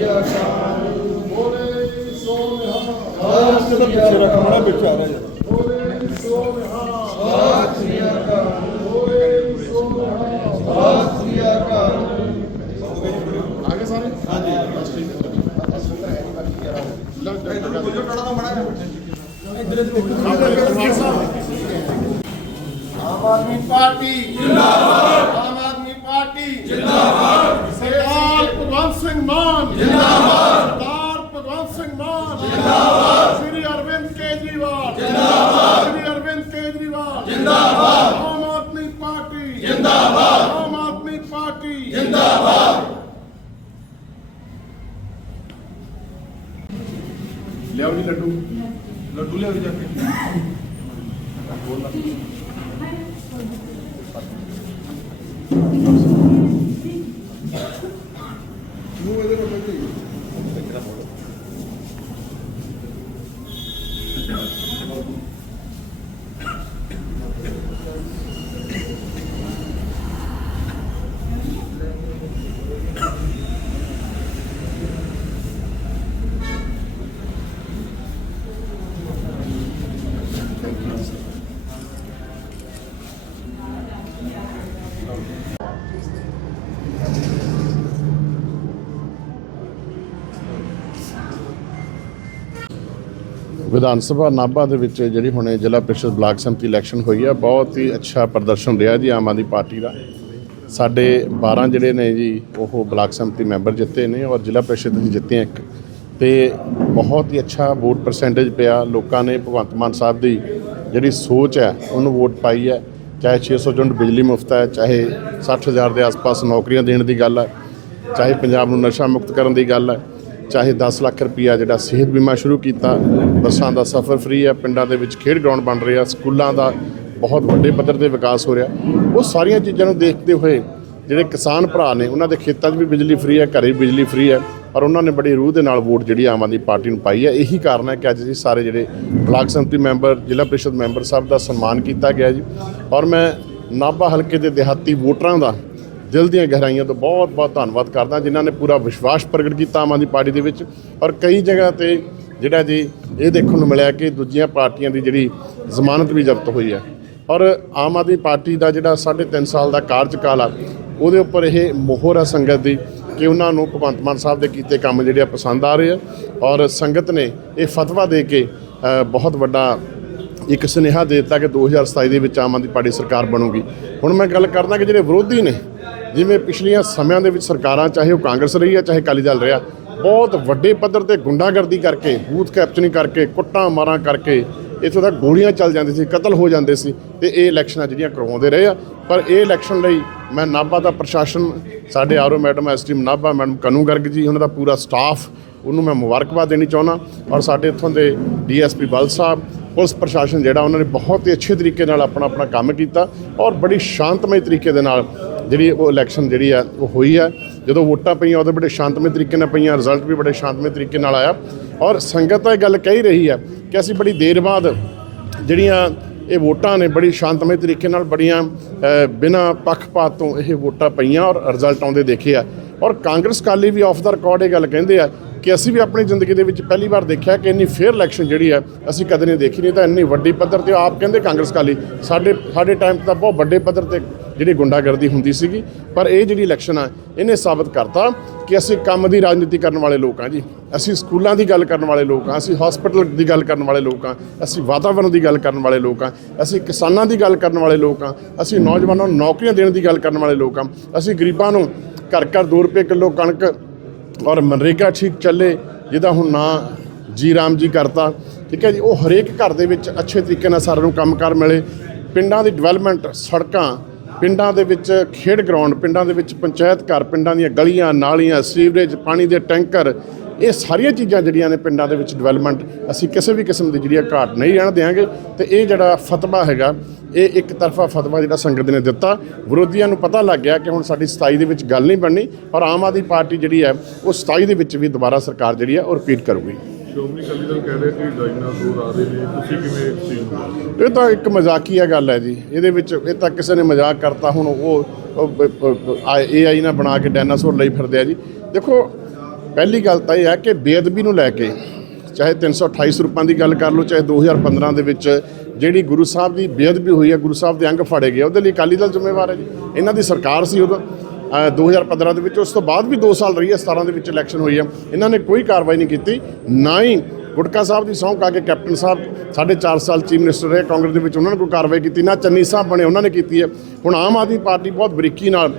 ਨਿਹਾਲ ਸਤਿ ਸ੍ਰੀ ਅਕਾਲ ਵਿੱਚ ਆ ਰਿਹਾ ਬੋਲੇ ਸੋ ਨਿਹਾਲ ਸਤਿ ਸ੍ਰੀ ਅਕਾਲ ਬੋਲੇ ਸੋ ਨਿਹਾਲ ਸਤਿ ਸ੍ਰੀ ਅਕਾਲ ਆਗੇ ਸਾਰੇ ਆਮ ਆਦਮੀ ਪਾਰਟੀ, ਜਿੰਦਾਬਾਦ। ਆਮ ਆਦਮੀ ਪਾਰਟੀ, ਜਿੰਦਾਬਾਦ ਸਰਦਾਰ ਭਗਵੰਤ ਸਿੰਘ ਮਾਨ ਜਿੰਦਾਬਾਦ ਸਰਦਾਰ ਭਗਵੰਤ ਸਿੰਘ ਮਾਨ ਜਿੰਦਾਬਾਦ। ਸ੍ਰੀ ਅਰਵਿੰਦ ਕੇਜਰੀਵਾਲ। ਜਿੰਦਾਬਾਦ। ਸ੍ਰੀ ਅਰਵਿੰਦ ਕੇਜਰੀਵਾਲ। ਜਿੰਦਾਬਾਦ। ਆਮ ਆਦਮੀ ਪਾਰਟੀ। ਜਿੰਦਾਬਾਦ। ਆਮ ਆਦਮੀ ਪਾਰਟੀ। ਲਿਆਓ ਜੀ ਲੱਡੂ। ਲੱਡੂ ਲਿਆਓ ਜੀ ਕੇ। ਨੂੰ ਵਿਧਾਨ ਸਭਾ ਨਾਭਾ ਦੇ ਵਿੱਚ ਜਿਹੜੀ ਹੁਣੇ ਜ਼ਿਲ੍ਹਾ ਪ੍ਰੀਸ਼ਦ ਬਲਾਕ ਸੰਮਤੀ ਇਲੈਕਸ਼ਨ ਹੋਈ ਆ, ਬਹੁਤ ਹੀ ਅੱਛਾ ਪ੍ਰਦਰਸ਼ਨ ਰਿਹਾ ਜੀ ਆਮ ਆਦਮੀ ਪਾਰਟੀ ਦਾ। ਸਾਡੇ 12 ਜਿਹੜੇ ਨੇ ਜੀ, ਉਹ ਬਲਾਕ ਸੰਮਤੀ ਮੈਂਬਰ ਜਿੱਤੇ ਨੇ ਔਰ ਜ਼ਿਲ੍ਹਾ ਪ੍ਰੀਸ਼ਦ ਅਸੀਂ ਜਿੱਤੇ ਇੱਕ। ਤੇ ਬਹੁਤ ਹੀ ਅੱਛਾ ਵੋਟ ਪਰਸੈਂਟੇਜ ਪਿਆ, ਲੋਕਾਂ ਨੇ ਭਗਵੰਤ ਮਾਨ ਸਾਹਿਬ ਦੀ ਜਿਹੜੀ ਸੋਚ ਹੈ, ਉਹਨੂੰ ਵੋਟ ਪਾਈ ਹੈ। ਚਾਹੇ 600 ਯੂਨਿਟ ਬਿਜਲੀ ਮੁਫਤ ਹੈ, ਚਾਹੇ 60000 ਦੇ ਆਸ-ਪਾਸ ਨੌਕਰੀਆਂ ਦੇਣ ਦੀ ਗੱਲ ਹੈ, ਚਾਹੇ ਪੰਜਾਬ ਨੂੰ ਨਸ਼ਾ ਮੁਕਤ ਕਰਨ ਦੀ ਗੱਲ ਹੈ। ਚਾਹੇ 10 ਲੱਖ ਰੁਪਈਆ ਜਿਹੜਾ ਸਿਹਤ ਬੀਮਾ ਸ਼ੁਰੂ ਕੀਤਾ, ਬੱਸਾਂ ਦਾ ਸਫ਼ਰ ਫ੍ਰੀ ਹੈ, ਪਿੰਡਾਂ ਦੇ ਵਿੱਚ ਖੇਡ ਗਰਾਊਂਡ ਬਣ ਰਿਹਾ, ਸਕੂਲਾਂ ਦਾ ਬਹੁਤ ਵੱਡੇ ਪੱਧਰ ਤੇ ਵਿਕਾਸ ਹੋ ਰਿਹਾ। ਉਹ ਸਾਰੀਆਂ ਚੀਜ਼ਾਂ ਨੂੰ ਦੇਖਦੇ ਹੋਏ ਜਿਹੜੇ ਕਿਸਾਨ ਭਰਾ ਨੇ, ਉਹਨਾਂ ਦੇ ਖੇਤਾਂ 'ਚ ਵੀ ਬਿਜਲੀ ਫ੍ਰੀ ਹੈ, ਘਰੇ ਵੀ ਬਿਜਲੀ ਫ੍ਰੀ ਹੈ ਔਰ ਉਹਨਾਂ ਨੇ ਬੜੀ ਰੂਹ ਦੇ ਨਾਲ ਵੋਟ ਜਿਹੜੀ ਆਮ ਆਦਮੀ ਪਾਰਟੀ ਨੂੰ ਪਾਈ ਹੈ। ਇਹੀ ਕਾਰਨ ਹੈ ਕਿ ਅੱਜ ਅਸੀਂ ਸਾਰੇ ਜਿਹੜੇ ਬਲਾਕ ਸੰਮਤੀ ਮੈਂਬਰ, ਜ਼ਿਲ੍ਹਾ ਪ੍ਰੀਸ਼ਦ ਮੈਂਬਰ ਸਾਹਿਬ ਦਾ ਸਨਮਾਨ ਕੀਤਾ ਗਿਆ ਜੀ। ਔਰ ਮੈਂ ਨਾਭਾ ਹਲਕੇ ਦੇ ਦਿਹਾਤੀ ਵੋਟਰਾਂ ਦਾ ਦਿਲ ਦੀਆਂ ਗਹਿਰਾਈਆਂ ਤੋਂ ਬਹੁਤ ਬਹੁਤ ਧੰਨਵਾਦ ਕਰਦਾ, ਜਿਨ੍ਹਾਂ ਨੇ ਪੂਰਾ ਵਿਸ਼ਵਾਸ ਪ੍ਰਗਟ ਕੀਤਾ ਆਮ ਆਦਮੀ ਪਾਰਟੀ ਦੇ ਵਿੱਚ। ਔਰ ਕਈ ਜਗ੍ਹਾ ਤੇ ਜਿਹੜਾ ਜੀ, ਇਹ ਦੇਖਣ ਨੂੰ ਮਿਲਿਆ ਕਿ ਦੂਜੀਆਂ ਪਾਰਟੀਆਂ ਦੀ ਜਿਹੜੀ ਜ਼ਮਾਨਤ ਵੀ ਜ਼ਬਤ ਹੋਈ ਹੈ। ਔਰ ਆਮ ਆਦਮੀ ਪਾਰਟੀ ਦਾ ਜਿਹੜਾ 3.5 ਸਾਲ ਦਾ ਕਾਰਜਕਾਲ ਆ, ਉਹਦੇ ਉੱਪਰ ਇਹ ਮੋਹਰ ਆ ਸੰਗਤ ਦੀ ਕਿ ਉਹਨਾਂ ਨੂੰ ਭਗਵੰਤ ਮਾਨ ਸਾਹਿਬ ਦੇ ਕੀਤੇ ਕੰਮ ਜਿਹੜੇ ਆ ਪਸੰਦ ਆ ਰਹੇ ਆ। ਔਰ ਸੰਗਤ ਨੇ ਇਹ ਫਤਵਾ ਦੇ ਕੇ ਬਹੁਤ ਵੱਡਾ ਇੱਕ ਸੁਨੇਹਾ ਦੇ ਦਿੱਤਾ ਕਿ 2027 ਦੇ ਵਿੱਚ ਆਮ ਆਦਮੀ ਪਾਰਟੀ ਸਰਕਾਰ ਬਣੂਗੀ। ਹੁਣ ਮੈਂ ਗੱਲ ਕਰਦਾ ਕਿ ਜਿਹੜੇ ਵਿਰੋਧੀ ਨੇ ਜਿਵੇਂ ਪਿਛਲੀਆਂ ਸਮਿਆਂ ਦੇ ਵਿੱਚ ਸਰਕਾਰਾਂ, ਚਾਹੇ ਉਹ ਕਾਂਗਰਸ ਰਹੀ ਆ, ਚਾਹੇ ਅਕਾਲੀ ਦਲ ਰਿਹਾ, ਬਹੁਤ ਵੱਡੇ ਪੱਧਰ ਤੇ ਗੁੰਡਾਗਰਦੀ ਕਰਕੇ, ਬੂਥ ਕੈਪਚਰਿੰਗ ਕਰਕੇ, ਕੁੱਟਾਂ ਮਾਰਾਂ ਕਰਕੇ ਇੱਥੋਂ ਤੱਕ ਗੋਲੀਆਂ ਚੱਲ ਜਾਂਦੀ ਸੀ, ਕਤਲ ਹੋ ਜਾਂਦੇ ਸੀ ਤੇ ਇਹ ਇਲੈਕਸ਼ਨਾਂ ਜਿਹੜੀਆਂ ਕਰਵਾਉਂਦੇ ਰਹੇ ਆ। ਪਰ ਇਹ ਇਲੈਕਸ਼ਨ ਲਈ ਮੈਂ ਨਾਭਾ ਦਾ ਪ੍ਰਸ਼ਾਸਨ, ਸਾਡੇ RO madam S D M Nabha, madam Kanu Garg ji, ਉਹਨਾਂ ਦਾ ਪੂਰਾ ਸਟਾਫ, ਉਹਨੂੰ ਮੈਂ ਮੁਬਾਰਕਬਾਦ ਦੇਣੀ ਚਾਹੁੰਦਾ। ਔਰ ਸਾਡੇ ਇੱਥੋਂ ਦੇ ਡੀਐਸਪੀ ਬਲ ਸਾਹਿਬ, ਪੁਲਿਸ ਪ੍ਰਸ਼ਾਸਨ ਜਿਹੜਾ, ਉਹਨਾਂ ਨੇ ਬਹੁਤ ਹੀ ਅੱਛੇ ਤਰੀਕੇ ਨਾਲ ਆਪਣਾ ਆਪਣਾ ਕੰਮ ਕੀਤਾ ਔਰ ਬੜੀ ਸ਼ਾਂਤਮਈ ਤਰੀਕੇ ਦੇ ਨਾਲ ਜਿਹੜੀ ਉਹ ਇਲੈਕਸ਼ਨ ਜਿਹੜੀ ਆ, ਉਹ ਹੋਈ ਆ। ਜਦੋਂ ਵੋਟਾਂ ਪਈਆਂ, ਉਹਦੇ ਬੜੇ ਸ਼ਾਂਤਮਈ ਤਰੀਕੇ ਨਾਲ ਪਈਆਂ ਰਿਜ਼ਲਟ ਵੀ ਬੜੇ ਸ਼ਾਂਤਮਈ ਤਰੀਕੇ ਨਾਲ ਆਇਆ। ਔਰ ਸੰਗਤ ਇਹ ਗੱਲ ਕਹਿ ਰਹੀ ਆ ਕਿ ਅਸੀਂ ਬੜੀ ਦੇਰ ਬਾਅਦ ਜਿਹੜੀਆਂ ਇਹ ਵੋਟਾਂ ਨੇ, ਬੜੀ ਸ਼ਾਂਤਮਈ ਤਰੀਕੇ ਨਾਲ ਬੜੀਆਂ ਬਿਨਾਂ ਪੱਖਪਾਤ ਤੋਂ ਇਹ ਵੋਟਾਂ ਪਈਆਂ ਔਰ ਰਿਜ਼ਲਟ ਆਉਂਦੇ ਦੇਖੇ ਆ। ਔਰ ਕਾਂਗਰਸ ਕਾਲੀ ਵੀ ਆਫ ਦਾ ਰਿਕਾਰਡ ਇਹ ਗੱਲ ਕਹਿੰਦੇ ਆ ਕਿ ਅਸੀਂ ਵੀ ਆਪਣੀ ਜ਼ਿੰਦਗੀ ਦੇ ਵਿੱਚ ਪਹਿਲੀ ਵਾਰ ਦੇਖਿਆ ਕਿ ਇੰਨੀ ਫੇਅਰ ਇਲੈਕਸ਼ਨ ਜਿਹੜੀ ਹੈ ਅਸੀਂ ਕਦੇ ਨਹੀਂ ਦੇਖੀ। ਨਹੀਂ ਤਾਂ ਇੰਨੀ ਵੱਡੀ ਪੱਧਰ ਤੇ ਆਪ ਕਹਿੰਦੇ ਕਾਂਗਰਸ ਕਾਲੀ ਸਾਡੇ ਸਾਡੇ ਟਾਈਮ ਤਾਂ ਬਹੁਤ ਵੱਡੇ ਪੱਧਰ ਤੇ ਜਿਹੜੀ ਗੁੰਡਾਗਰਦੀ ਹੁੰਦੀ ਸੀਗੀ, ਪਰ ਇਹ ਜਿਹੜੀ ਇਲੈਕਸ਼ਨ ਆ, ਇਹਨੇ ਸਾਬਤ ਕਰਤਾ ਕਿ ਅਸੀਂ ਕੰਮ ਦੀ ਰਾਜਨੀਤੀ ਕਰਨ ਵਾਲੇ ਲੋਕ ਹਾਂ ਜੀ। ਅਸੀਂ ਸਕੂਲਾਂ ਦੀ ਗੱਲ ਕਰਨ ਵਾਲੇ ਲੋਕ ਹਾਂ ਅਸੀਂ ਹਸਪੀਟਲ ਦੀ ਗੱਲ ਕਰਨ ਵਾਲੇ ਲੋਕ ਹਾਂ ਅਸੀਂ ਵਾਤਾਵਰਣ ਦੀ ਗੱਲ ਕਰਨ ਵਾਲੇ ਲੋਕ ਹਾਂ ਅਸੀਂ ਕਿਸਾਨਾਂ ਦੀ ਗੱਲ ਕਰਨ ਵਾਲੇ ਲੋਕ ਹਾਂ ਅਸੀਂ ਨੌਜਵਾਨਾਂ ਨੂੰ ਨੌਕਰੀਆਂ ਦੇਣ ਦੀ ਗੱਲ ਕਰਨ ਵਾਲੇ ਲੋਕ ਹਾਂ ਅਸੀਂ ਗਰੀਬਾਂ ਨੂੰ ਘਰ ਘਰ 2 ਰੁਪਏ ਕਿਲੋ ਕਣਕ ਔਰ ਮਨਰੇਗਾ ਠੀਕ ਚੱਲੇ, ਜਿਹਦਾ ਹੁਣ ਨਾਂ ਜੀ ਰਾਮ ਜੀ ਕਰਤਾ, ਠੀਕ ਹੈ ਜੀ। ਉਹ ਹਰੇਕ ਘਰ ਦੇ ਵਿੱਚ ਅੱਛੇ ਤਰੀਕੇ ਨਾਲ ਸਾਰਿਆਂ ਨੂੰ ਕੰਮਕਾਰ ਮਿਲੇ। ਪਿੰਡਾਂ ਦੀ ਡਿਵੈਲਪਮੈਂਟ ਸੜਕਾਂ ਪਿੰਡਾਂ ਦੇ ਵਿੱਚ ਖੇਡ ਗਰਾਊਂਡ, ਪਿੰਡਾਂ ਦੇ ਵਿੱਚ ਪੰਚਾਇਤ ਘਰ, ਪਿੰਡਾਂ ਦੀਆਂ ਗਲੀਆਂ, ਨਾਲੀਆਂ, ਸੀਵਰੇਜ, ਪਾਣੀ ਦੇ ਟੈਂਕਰ, ਇਹ ਸਾਰੀਆਂ ਚੀਜ਼ਾਂ ਜਿਹੜੀਆਂ ਨੇ ਪਿੰਡਾਂ ਦੇ ਵਿੱਚ ਡਿਵੈਲਪਮੈਂਟ ਅਸੀਂ ਕਿਸੇ ਵੀ ਕਿਸਮ ਦੀ ਜਿਹੜੀ ਆ ਘਾਟ ਨਹੀਂ ਰਹਿਣ ਦੇਵਾਂਗੇ ਤੇ ਇਹ ਜਿਹੜਾ ਫਤਵਾ ਹੈਗਾ, ਇਹ ਇੱਕ ਤਰਫਾ ਫਤਵਾ ਜਿਹੜਾ ਸੰਗਤ ਨੇ ਦਿੱਤਾ। ਵਿਰੋਧੀਆਂ ਨੂੰ ਪਤਾ ਲੱਗ ਗਿਆ ਕਿ ਹੁਣ ਸਾਡੀ 27 ਦੇ ਵਿੱਚ ਗੱਲ ਨਹੀਂ ਬਣਨੀ ਔਰ ਆਮ ਆਦਮੀ ਪਾਰਟੀ ਜਿਹੜੀ ਹੈ, ਉਹ 27 ਦੇ ਵਿੱਚ ਵੀ ਦੁਬਾਰਾ ਸਰਕਾਰ ਜਿਹੜੀ ਹੈ ਉਹ ਰਿਪੀਟ ਕਰੂਗੀ। ਸ਼੍ਰੋਮਣੀ ਅਕਾਲੀ ਦਲ ਕਹਿ ਰਿਹਾ ਕਿ ਡਾਇਨਾਸੌਰ ਆ ਰਹੇ ਨੇ, ਤੁਸੀਂ ਕਿਵੇਂ ਇਸ ਚੀਜ਼ ਨੂੰ ਇਹ ਤਾਂ ਇੱਕ ਮਜ਼ਾਕੀਆ ਗੱਲ ਹੈ ਜੀ। ਇਹਦੇ ਵਿੱਚ ਇਹ ਤਾਂ ਕਿਸੇ ਨੇ ਮਜ਼ਾਕ ਕਰਤਾ, ਹੁਣ ਉਹ ਏਆਈ ਨਾਲ ਬਣਾ ਕੇ ਡਾਇਨਾਸੌਰ ਲਈ ਫਿਰਦੇ ਆ ਜੀ। ਦੇਖੋ, ਪਹਿਲੀ ਗੱਲ ਤਾਂ ਇਹ ਹੈ ਕਿ ਬੇਅਦਬੀ ਨੂੰ ਲੈ ਕੇ, ਚਾਹੇ 328 ਸਰੂਪਾਂ ਦੀ ਗੱਲ ਕਰ ਲਓ, ਚਾਹੇ 2015 ਦੇ ਵਿੱਚ ਜਿਹੜੀ ਗੁਰੂ ਸਾਹਿਬ ਦੀ ਬੇਅਦਬੀ ਹੋਈ ਹੈ, ਗੁਰੂ ਸਾਹਿਬ ਦੇ ਅੰਗ ਫਾੜੇ ਗਏ ਉਹਦੇ ਲਈ ਅਕਾਲੀ ਦਲ ਜ਼ਿੰਮੇਵਾਰ ਹੈ ਜੀ। ਇਹਨਾਂ ਦੀ ਸਰਕਾਰ ਸੀ ਉਦੋਂ। 2015 ਦੇ ਵਿੱਚ, ਉਸ ਤੋਂ ਬਾਅਦ ਵੀ 2 ਸਾਲ ਰਹੀ ਹੈ 17 ਦੇ ਵਿੱਚ ਇਲੈਕਸ਼ਨ ਹੋਈ ਹੈ। ਇਹਨਾਂ ਨੇ ਕੋਈ ਕਾਰਵਾਈ ਨਹੀਂ ਕੀਤੀ, ਨਾ ਹੀ ਗੁਟਕਾ ਸਾਹਿਬ ਦੀ ਸਹੁੰ ਕਾ ਕੇ ਕੈਪਟਨ ਸਾਹਿਬ ਸਾਢੇ ਚਾਰ ਸਾਲ ਚੀਫ ਮਿਨਿਸਟਰ ਰਹੇ, ਕਾਂਗਰਸ ਦੇ ਵਿੱਚ ਉਹਨਾਂ ਨੇ ਕੋਈ ਕਾਰਵਾਈ ਕੀਤੀ, ਨਾ ਚੰਨੀ ਸਾਹਿਬ ਬਣੇ, ਉਹਨਾਂ ਨੇ ਕੀਤੀ ਹੈ। ਹੁਣ ਆਮ ਆਦਮੀ ਪਾਰਟੀ ਬਹੁਤ ਬਰੀਕੀ ਨਾਲ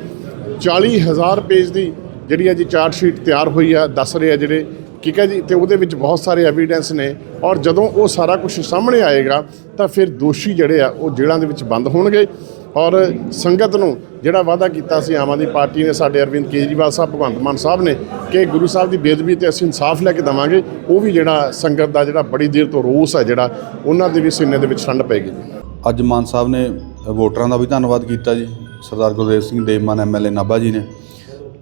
40000 ਪੇਜ ਦੀ ਜਿਹੜੀ ਹੈ ਜੀ ਚਾਰਟ ਸ਼ੀਟ ਤਿਆਰ ਹੋਈ ਆ ਦੱਸ ਰਹੇ ਆ ਜਿਹੜੇ, ਠੀਕ ਹੈ ਜੀ, ਤੇ ਉਹਦੇ ਵਿੱਚ ਬਹੁਤ ਸਾਰੇ ਐਵੀਡੈਂਸ ਨੇ। ਔਰ ਜਦੋਂ ਉਹ ਸਾਰਾ ਕੁਝ ਸਾਹਮਣੇ ਆਏਗਾ, ਤਾਂ ਫਿਰ ਦੋਸ਼ੀ ਜਿਹੜੇ ਆ, ਉਹ ਜੇਲ੍ਹਾਂ ਦੇ ਵਿੱਚ ਬੰਦ ਹੋਣਗੇ। ਔਰ ਸੰਗਤ ਨੂੰ ਜਿਹੜਾ ਵਾਅਦਾ ਕੀਤਾ ਸੀ ਆਮ ਆਦਮੀ ਪਾਰਟੀ ਨੇ ਸਾਡੇ ਅਰਵਿੰਦ ਕੇਜਰੀਵਾਲ ਸਾਹਿਬ, ਭਗਵੰਤ ਮਾਨ ਸਾਹਿਬ ਨੇ ਕਿ ਗੁਰੂ ਸਾਹਿਬ ਦੀ ਬੇਦਬੀ ਤੇ ਅਸੀਂ ਇਨਸਾਫ ਲੈ ਕੇ ਦਵਾਂਗੇ, ਉਹ ਵੀ ਜਿਹੜਾ ਸੰਗਤ ਦਾ ਜਿਹੜਾ ਬੜੀ ਦੇਰ ਤੋਂ ਰੋਸ ਹੈ ਜਿਹੜਾ, ਉਹਨਾਂ ਦੇ ਵੀ ਸੀਨੇ ਦੇ ਵਿੱਚ ਠੰਡ ਪੈਗੀ ਜੀ ਅੱਜ ਮਾਨ ਸਾਹਿਬ ਨੇ ਵੋਟਰਾਂ ਦਾ ਵੀ ਧੰਨਵਾਦ ਕੀਤਾ ਜੀ, ਸਰਦਾਰ ਗੁਰਦੇਵ ਸਿੰਘ ਦੇਵਮਾਨ ਐਮਐਲਏ ਨਾਭਾ ਜੀ ਨੇ।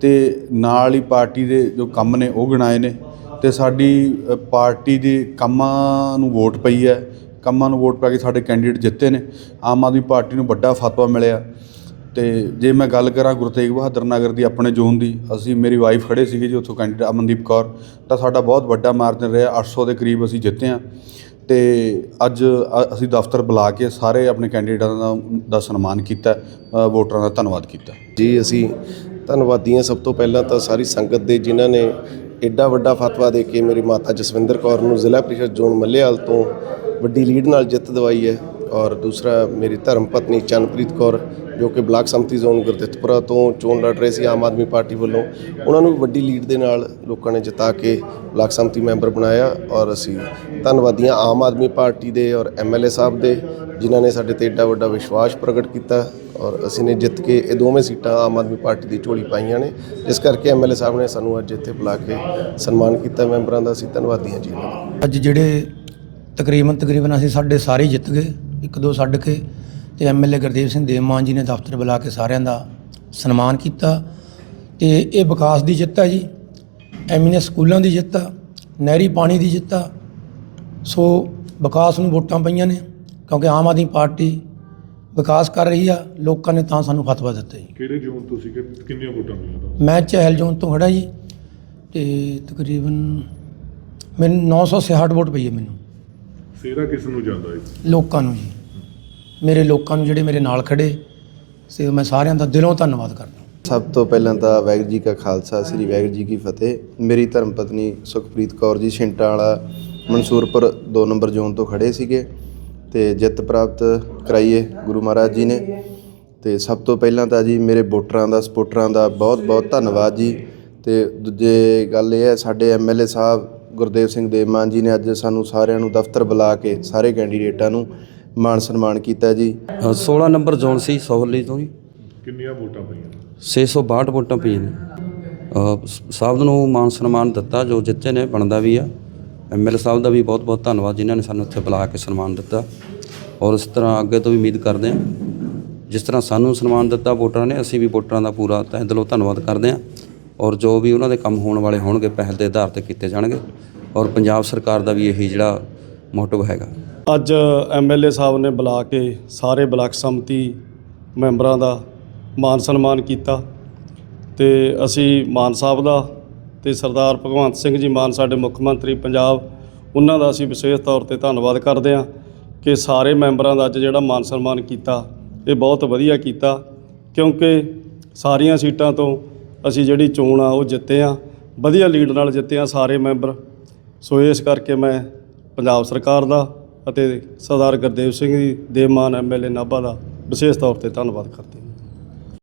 ਤੇ ਨਾਲ ਹੀ ਪਾਰਟੀ ਦੇ ਜੋ ਕੰਮ ਨੇ ਉਹ ਗਿਣਾਏ ਨੇ। ਤੇ ਸਾਡੀ ਪਾਰਟੀ ਦੇ ਕੰਮਾਂ ਨੂੰ ਵੋਟ ਪਈ ਹੈ। ਕੰਮਾਂ ਨੂੰ ਵੋਟ ਪਾ ਕੇ ਸਾਡੇ ਕੈਂਡੀਡੇਟ ਜਿੱਤੇ ਨੇ, ਆਮ ਆਦਮੀ ਪਾਰਟੀ ਨੂੰ ਵੱਡਾ ਫਤਵਾ ਮਿਲਿਆ। ਤੇ ਜੇ ਮੈਂ ਗੱਲ ਕਰਾਂ ਗੁਰੂ ਤੇਗ ਬਹਾਦਰ ਨਗਰ ਦੀ, ਆਪਣੇ ਜ਼ੋਨ ਦੀ, ਅਸੀਂ ਮੇਰੀ ਵਾਈਫ ਖੜੇ ਸੀਗੇ ਜੀ ਉੱਥੋਂ ਕੈਂਡੀਡੇਟ ਅਮਨਦੀਪ ਕੌਰ, ਤਾਂ ਸਾਡਾ ਬਹੁਤ ਵੱਡਾ ਮਾਰਜਨ ਰਿਹਾ 800 ਦੇ ਕਰੀਬ ਅਸੀਂ ਜਿੱਤੇ ਹਾਂ ਤੇ ਅੱਜ ਅ- ਅਸੀਂ ਦਫ਼ਤਰ ਬੁਲਾ ਕੇ ਸਾਰੇ ਆਪਣੇ ਕੈਂਡੀਡੇਟਾਂ ਦਾ ਦਾ ਸਨਮਾਨ ਕੀਤਾ ਵੋਟਰਾਂ ਦਾ ਧੰਨਵਾਦ ਕੀਤਾ। ਜੀ, ਅਸੀਂ ਧੰਨਵਾਦੀ ਹਾਂ ਸਭ ਤੋਂ ਪਹਿਲਾਂ ਤਾਂ ਸਾਰੀ ਸੰਗਤ ਦੇ ਜਿਨ੍ਹਾਂ ਨੇ ਐਡਾ ਵੱਡਾ ਫਤਵਾ ਦੇ ਕੇ ਮੇਰੀ ਮਾਤਾ ਜਸਵਿੰਦਰ ਕੌਰ ਨੂੰ ਜ਼ਿਲ੍ਹਾ ਪ੍ਰੀਸ਼ਦ ਜ਼ੋਨ ਮੱਲੇਵਾਲ ਤੋਂ ਵੱਡੀ ਲੀਡ ਨਾਲ ਜਿੱਤ ਦਿਵਾਈ ਹੈ ਔਰ ਦੂਸਰਾ ਮੇਰੀ ਧਰਮ ਪਤਨੀ ਚੰਨਪ੍ਰੀਤ ਕੌਰ, ਜੋ ਕਿ ਬਲਾਕ ਸੰਮਤੀ ਜ਼ੋਨ ਗੁਰਦਿੱਤਪੁਰਾ ਤੋਂ ਚੋਣ ਲੜ ਰਹੇ ਸੀ ਆਮ ਆਦਮੀ ਪਾਰਟੀ ਵੱਲੋਂ, ਉਹਨਾਂ ਨੂੰ ਵੱਡੀ ਲੀਡ ਦੇ ਨਾਲ ਲੋਕਾਂ ਨੇ ਜਿਤਾ ਕੇ ਬਲਾਕ ਸੰਮਤੀ ਮੈਂਬਰ ਬਣਾਇਆ ਔਰ ਅਸੀਂ ਧੰਨਵਾਦੀ ਹਾਂ ਆਮ ਆਦਮੀ ਪਾਰਟੀ ਦੇ ਔਰ ਐਮਐਲਏ ਸਾਹਿਬ ਦੇ, ਜਿਨ੍ਹਾਂ ਨੇ ਸਾਡੇ ਤੇ ਏਡਾ ਵੱਡਾ ਵਿਸ਼ਵਾਸ ਪ੍ਰਗਟ ਕੀਤਾ ਔਰ ਅਸੀਂ ਨੇ ਜਿੱਤ ਕੇ ਇਹ ਦੋਵੇਂ ਸੀਟਾਂ ਆਮ ਆਦਮੀ ਪਾਰਟੀ ਦੀ ਝੋਲੀ ਪਾਈਆਂ ਨੇ। ਇਸ ਕਰਕੇ ਐਮਐਲਏ ਸਾਹਿਬ ਨੇ ਸਾਨੂੰ ਅੱਜ ਇੱਥੇ ਬੁਲਾ ਕੇ ਸਨਮਾਨ ਕੀਤਾ ਮੈਂਬਰਾਂ ਦਾ, ਅਸੀਂ ਧੰਨਵਾਦੀ ਹਾਂ ਜੀ। ਇਹਨਾਂ ਦਾ ਅੱਜ ਜਿਹੜੇ ਤਕਰੀਬਨ ਤਕਰੀਬਨ ਅਸੀਂ ਸਾਡੇ ਸਾਰੇ ਜਿੱਤ ਗਏ ਇੱਕ ਦੋ ਛੱਡ ਕੇ ਤੇ ਐਮਐਲਏ ਗੁਰਦੇਵ ਸਿੰਘ ਦੇਵਮਾਨ ਜੀ ਨੇ ਦਫ਼ਤਰ ਬੁਲਾ ਕੇ ਸਾਰਿਆਂ ਦਾ ਸਨਮਾਨ ਕੀਤਾ ਤੇ ਇਹ ਵਿਕਾਸ ਦੀ ਜਿੱਤ ਹੈ ਜੀ ਐਮੀਨੇ ਸਕੂਲਾਂ ਦੀ ਜਿੱਤ ਆ ਨਹਿਰੀ ਪਾਣੀ ਦੀ ਜਿੱਤ ਆ। ਸੋ ਵਿਕਾਸ ਨੂੰ ਵੋਟਾਂ ਪਈਆਂ ਨੇ ਕਿਉਂਕਿ ਆਮ ਆਦਮੀ ਪਾਰਟੀ ਵਿਕਾਸ ਕਰ ਰਹੀ ਆ ਲੋਕਾਂ ਨੇ ਤਾਂ ਸਾਨੂੰ ਫਤਵਾ ਦਿੱਤਾ ਜੀ। ਕਿਹੜੇ ਜ਼ੋਨ ਤੋਂ ਸੀ ਕਿੰਨੀਆਂ ਵੋਟਾਂ ਮਿਲੀਆਂ ਮੈਂ ਚਹਿਲ ਜ਼ੋਨ ਤੋਂ ਖੜਾ ਜੀ ਤੇ ਤਕਰੀਬਨ ਮੈਨੂੰ 966 ਵੋਟ ਪਈ ਹੈ ਮੈਨੂੰ। ਫੇਰਾ ਕਿਸ ਨੂੰ ਜਾਂਦਾ ਹੈ ਲੋਕਾਂ ਨੂੰ ਜੀ। ਮੇਰੇ ਲੋਕਾਂ ਨੂੰ ਜਿਹੜੇ ਮੇਰੇ ਨਾਲ ਖੜੇ ਸੇ ਮੈਂ ਸਾਰਿਆਂ ਦਾ ਦਿਲੋਂ ਧੰਨਵਾਦ ਕਰਦਾ ਸਭ ਤੋਂ ਪਹਿਲਾਂ ਤਾਂ ਵਾਹਿਗੁਰੂ ਜੀ ਕਾ ਖਾਲਸਾ ਸ੍ਰੀ ਵਾਹਿਗੁਰੂ ਜੀ ਕੀ ਫਤਿਹ। ਮੇਰੀ ਧਰਮ ਪਤਨੀ ਸੁਖਪ੍ਰੀਤ ਕੌਰ ਜੀ ਛਿੰਟਾਂ ਵਾਲਾ ਮਨਸੂਰਪੁਰ 2 ਨੰਬਰ ਜ਼ੋਨ ਤੋਂ ਖੜੇ ਸੀਗੇ ਤੇ ਜਿੱਤ ਪ੍ਰਾਪਤ ਕਰਾਈਏ ਗੁਰੂ ਮਹਾਰਾਜ ਜੀ ਨੇ। ਤੇ ਸਭ ਤੋਂ ਪਹਿਲਾਂ ਤਾਂ ਜੀ ਮੇਰੇ ਵੋਟਰਾਂ ਦਾ ਸਪੋਰਟਰਾਂ ਦਾ ਬਹੁਤ ਬਹੁਤ ਧੰਨਵਾਦ ਜੀ। ਤੇ ਦੂਜੇ ਗੱਲ ਇਹ ਹੈ ਸਾਡੇ ਐਮਐਲਏ ਸਾਹਿਬ ਗੁਰਦੇਵ ਸਿੰਘ ਦੇਵਮਾਨ ਜੀ ਨੇ ਅੱਜ ਸਾਨੂੰ ਸਾਰਿਆਂ ਨੂੰ ਦਫ਼ਤਰ ਬੁਲਾ ਕੇ ਸਾਰੇ ਕੈਂਡੀਡੇਟਾਂ ਨੂੰ ਮਾਣ ਸਨਮਾਨ ਕੀਤਾ ਜੀ। ਅ, 16 ਨੰਬਰ ਜ਼ੋਨ ਸੀ ਸੋਹਲੀ ਤੋਂ ਜੀ। ਕਿੰਨੀਆਂ ਵੋਟਾਂ ਪਈਆਂ? 662 ਵੋਟਾਂ ਪਈਆਂ ਨੇ। ਸਾਹਿਬ ਨੂੰ ਮਾਨ ਸਨਮਾਨ ਦਿੱਤਾ ਜੋ ਜਿੱਤੇ ਨੇ ਬਣਦਾ ਵੀ ਆ। ਐਮਐਲ ਸਾਹਿਬ ਦਾ ਵੀ ਬਹੁਤ ਬਹੁਤ ਧੰਨਵਾਦ ਜਿਨ੍ਹਾਂ ਨੇ ਸਾਨੂੰ ਇੱਥੇ ਬੁਲਾ ਕੇ ਸਨਮਾਨ ਦਿੱਤਾ। ਔਰ ਇਸ ਤਰ੍ਹਾਂ ਅੱਗੇ ਤੋਂ ਵੀ ਉਮੀਦ ਕਰਦੇ ਹਾਂ। ਜਿਸ ਤਰ੍ਹਾਂ ਸਾਨੂੰ ਸਨਮਾਨ ਦਿੱਤਾ ਵੋਟਰਾਂ ਨੇ ਅਸੀਂ ਵੀ ਵੋਟਰਾਂ ਦਾ ਪੂਰਾ ਤਹਿ ਦਿਲੋਂ ਧੰਨਵਾਦ ਕਰਦੇ ਹਾਂ। ਔਰ ਜੋ ਵੀ ਉਹਨਾਂ ਦੇ ਕੰਮ ਹੋਣ ਵਾਲੇ ਹੋਣਗੇ ਪਹਿਲ ਦੇ ਆਧਾਰ ਤੇ ਕੀਤੇ ਜਾਣਗੇ। ਔਰ ਪੰਜਾਬ ਸਰਕਾਰ ਦਾ ਵੀ ਇਹੀ ਜਿਹੜਾ ਮੋਟਿਵ ਹੈਗਾ। ਅੱਜ ਐਮਐਲਏ ਸਾਹਿਬ ਨੇ ਬੁਲਾ ਕੇ ਸਾਰੇ ਬਲਾਕ ਸੰਮਤੀ ਮੈਂਬਰਾਂ ਦਾ ਮਾਨ ਸਨਮਾਨ ਕੀਤਾ ਤੇ ਅਸੀਂ ਮਾਨ ਸਾਹਿਬ ਦਾ ਤੇ ਸਰਦਾਰ ਭਗਵੰਤ ਸਿੰਘ ਜੀ ਮਾਨ ਸਾਡੇ ਮੁੱਖ ਮੰਤਰੀ ਪੰਜਾਬ, ਉਹਨਾਂ ਦਾ ਅਸੀਂ ਵਿਸ਼ੇਸ਼ ਤੌਰ ਤੇ ਧੰਨਵਾਦ ਕਰਦੇ ਹਾਂ ਕਿ ਸਾਰੇ ਮੈਂਬਰਾਂ ਦਾ ਅੱਜ ਜਿਹੜਾ ਮਾਨ ਸਨਮਾਨ ਕੀਤਾ, ਇਹ ਬਹੁਤ ਵਧੀਆ ਕੀਤਾ, ਕਿਉਂਕਿ ਸਾਰੀਆਂ ਸੀਟਾਂ ਤੋਂ ਅਸੀਂ ਜਿਹੜੀ ਚੋਣ ਆ ਉਹ ਜਿੱਤੇ ਆ ਵਧੀਆ ਲੀਡ ਨਾਲ ਜਿੱਤੇ ਆ ਸਾਰੇ ਮੈਂਬਰ। ਸੋ ਇਸ ਕਰਕੇ ਮੈਂ ਪੰਜਾਬ ਸਰਕਾਰ ਦਾ ਅਤੇ ਸਰਦਾਰ ਗੁਰਦੇਵ ਸਿੰਘ ਜੀ ਦੇਵਮਾਨ ਐਮਐਲਏ ਨਾਭਾ ਦਾ ਵਿਸ਼ੇਸ਼ ਤੌਰ ਤੇ ਧੰਨਵਾਦ ਕਰਦੇ